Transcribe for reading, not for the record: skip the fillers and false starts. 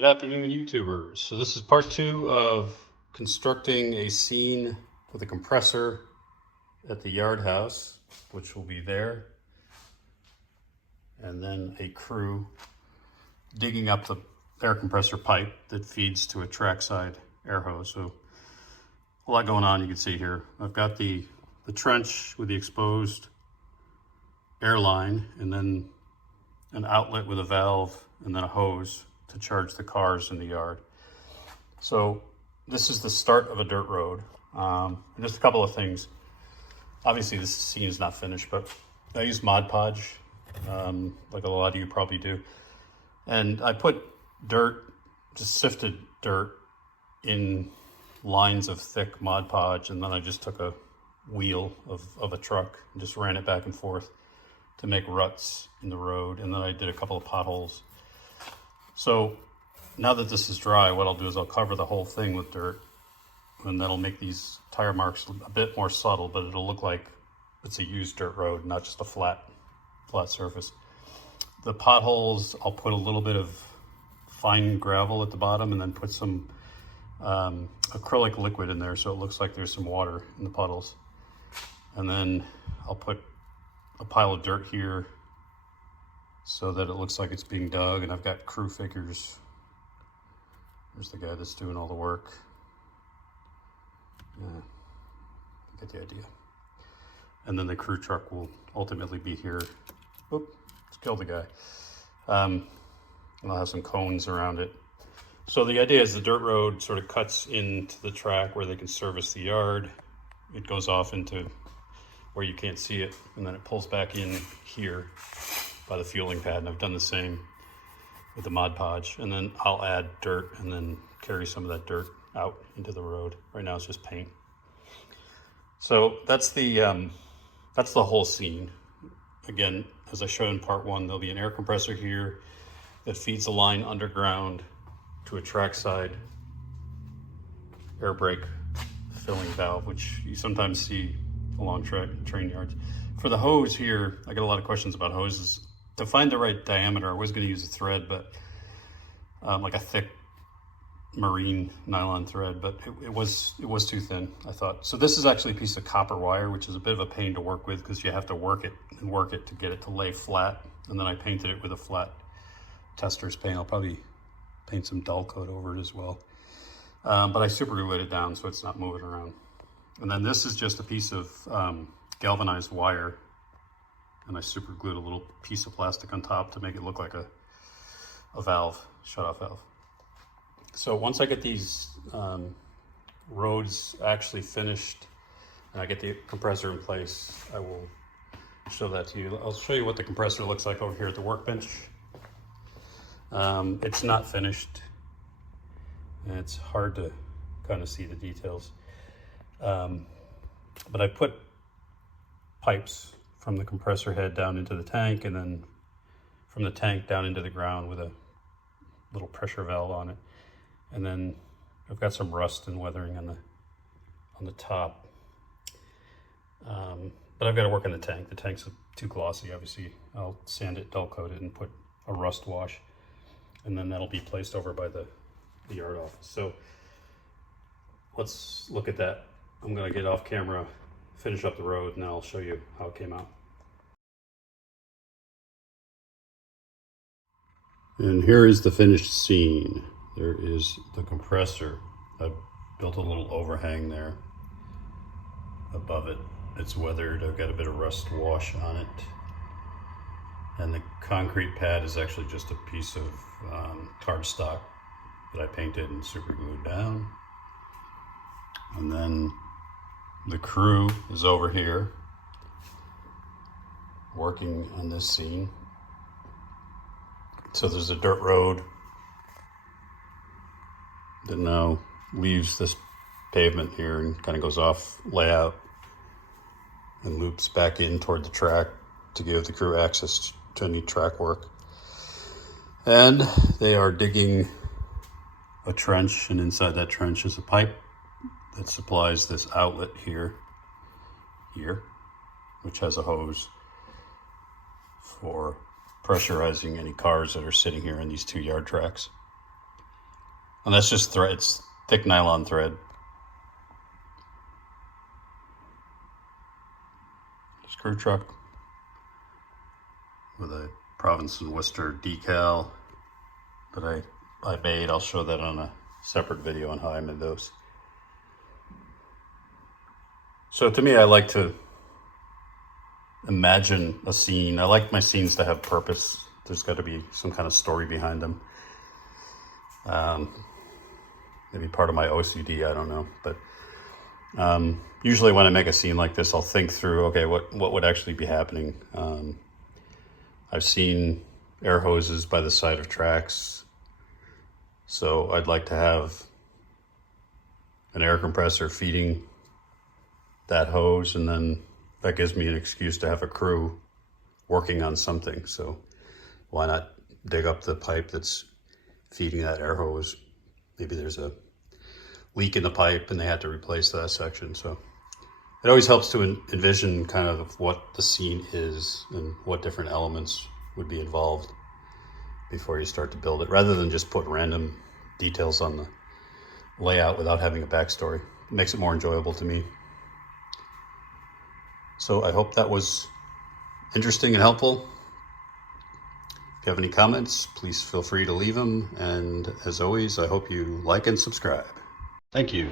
Good afternoon, YouTubers. So this is part 2 of constructing a scene with a compressor at the yard house, which will be there, and then a crew digging up the air compressor pipe that feeds to a trackside air hose. So a lot going on, you can see here. I've got the trench with the exposed air line, and then an outlet with a valve, and then a hose to charge the cars in the yard. So this is the start of a dirt road. Just a couple of things. Obviously this scene is not finished, but I use Mod Podge, like a lot of you probably do. And I put dirt, just sifted dirt, in lines of thick Mod Podge, and then I just took a wheel of a truck and just ran it back and forth to make ruts in the road. And then I did a couple of potholes. So now that this is dry, what I'll do is I'll cover the whole thing with dirt, and that'll make these tire marks a bit more subtle, but it'll look like it's a used dirt road, not just a flat surface. The potholes, I'll put a little bit of fine gravel at the bottom and then put some acrylic liquid in there so it looks like there's some water in the puddles. And then I'll put a pile of dirt here so that it looks like it's being dug, and I've got crew figures. There's the guy that's doing all the work. Yeah, you get the idea. And then the crew truck will ultimately be here. Oop, let's kill the guy. And I'll have some cones around it. So the idea is the dirt road sort of cuts into the track where they can service the yard. It goes off into where you can't see it, and then it pulls back in here by the fueling pad. And I've done the same with the Mod Podge. And then I'll add dirt and then carry some of that dirt out into the road. Right now it's just paint. So that's the whole scene. Again, as I showed in part 1, there'll be an air compressor here that feeds a line underground to a trackside air brake filling valve, which you sometimes see along train yards. For the hose here, I get a lot of questions about hoses. To find the right diameter, I was going to use a thread, but like a thick marine nylon thread, but it was too thin, I thought. So this is actually a piece of copper wire, which is a bit of a pain to work with because you have to work it to get it to lay flat. And then I painted it with a flat tester's paint. I'll probably paint some dull coat over it as well. But I super glued it down so it's not moving around. And then this is just a piece of galvanized wire, and I super glued a little piece of plastic on top to make it look like a valve, shut-off valve. So once I get these roads actually finished and I get the compressor in place, I will show that to you. I'll show you what the compressor looks like over here at the workbench. It's not finished, and it's hard to kind of see the details. But I put pipes from the compressor head down into the tank, and then from the tank down into the ground with a little pressure valve on it. And then I've got some rust and weathering on the top. But I've got to work on the tank. The tank's too glossy, obviously. I'll sand it, dull coat it, and put a rust wash. And then that'll be placed over by the yard office. So let's look at that. I'm gonna get off camera, finish up the road, and I'll show you how it came out. And here is the finished scene. There is the compressor. I built a little overhang there above it. It's weathered. I've got a bit of rust wash on it. And the concrete pad is actually just a piece of cardstock that I painted and super glued down. And then the crew is over here working on this scene. So there's a dirt road that now leaves this pavement here and kind of goes off layout and loops back in toward the track to give the crew access to any track work. And they are digging a trench, and inside that trench is a pipe that supplies this outlet here, which has a hose for pressurizing any cars that are sitting here in these 2 yard tracks. And that's just thread, it's thick nylon thread. Screw truck with a Province and Worcester decal that I made. I'll show that on a separate video on how I made those. So to me, I like to imagine a scene. I like my scenes to have purpose. There's got to be some kind of story behind them. Maybe part of my OCD, I don't know. But usually when I make a scene like this, I'll think through, okay, what would actually be happening? I've seen air hoses by the side of tracks. So I'd like to have an air compressor feeding that hose, and then that gives me an excuse to have a crew working on something. So why not dig up the pipe that's feeding that air hose? Maybe there's a leak in the pipe and they had to replace that section. So it always helps to envision kind of what the scene is and what different elements would be involved before you start to build it, rather than just put random details on the layout without having a backstory. It makes it more enjoyable to me. So I hope that was interesting and helpful. If you have any comments, please feel free to leave them. And as always, I hope you like and subscribe. Thank you.